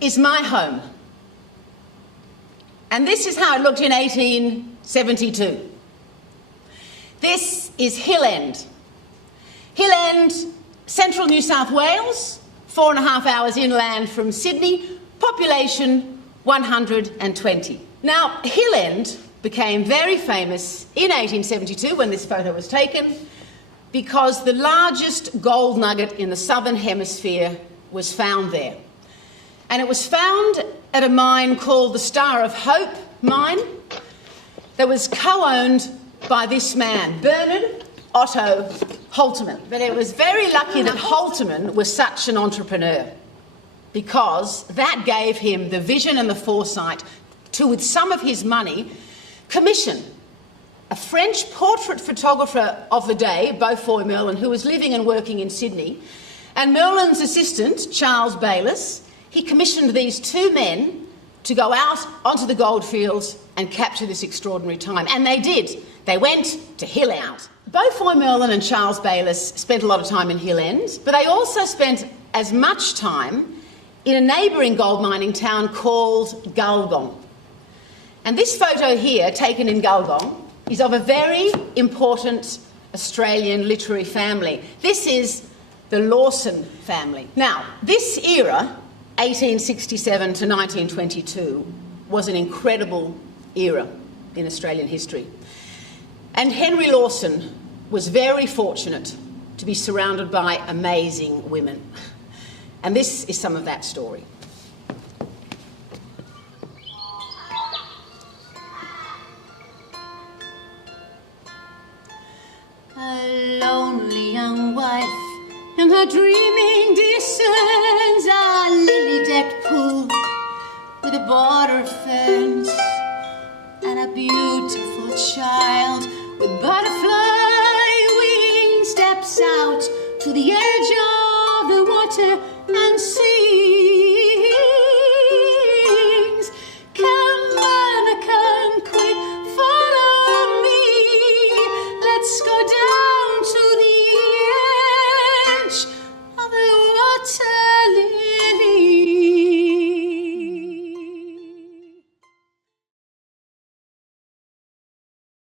is my home. And this is how it looked in 1872. This is Hill End. Hill End, central New South Wales, 4.5 hours inland from Sydney, population 120. Now, Hill End became very famous in 1872 when this photo was taken because the largest gold nugget in the southern hemisphere was found there. And it was found at a mine called the Star of Hope mine that was co-owned by this man, Bernard Otto Holterman. But it was very lucky that Holterman was such an entrepreneur because that gave him the vision and the foresight to, with some of his money, commission a French portrait photographer of the day, Beaufoy Merlin, who was living and working in Sydney, and Merlin's assistant, Charles Bayliss. He commissioned these two men to go out onto the goldfields and capture this extraordinary time. And they did. They went to Hill End. Beaufoy Merlin and Charles Bayliss spent a lot of time in Hill End, but they also spent as much time in a neighbouring gold mining town called Gulgong. And this photo here, taken in Gulgong, is of a very important Australian literary family. This is the Lawson family. Now, this era, 1867 to 1922, was an incredible era in Australian history. And Henry Lawson was very fortunate to be surrounded by amazing women. And this is some of that story. A lonely young wife in her dreaming discerns a lily-decked pool with a border fair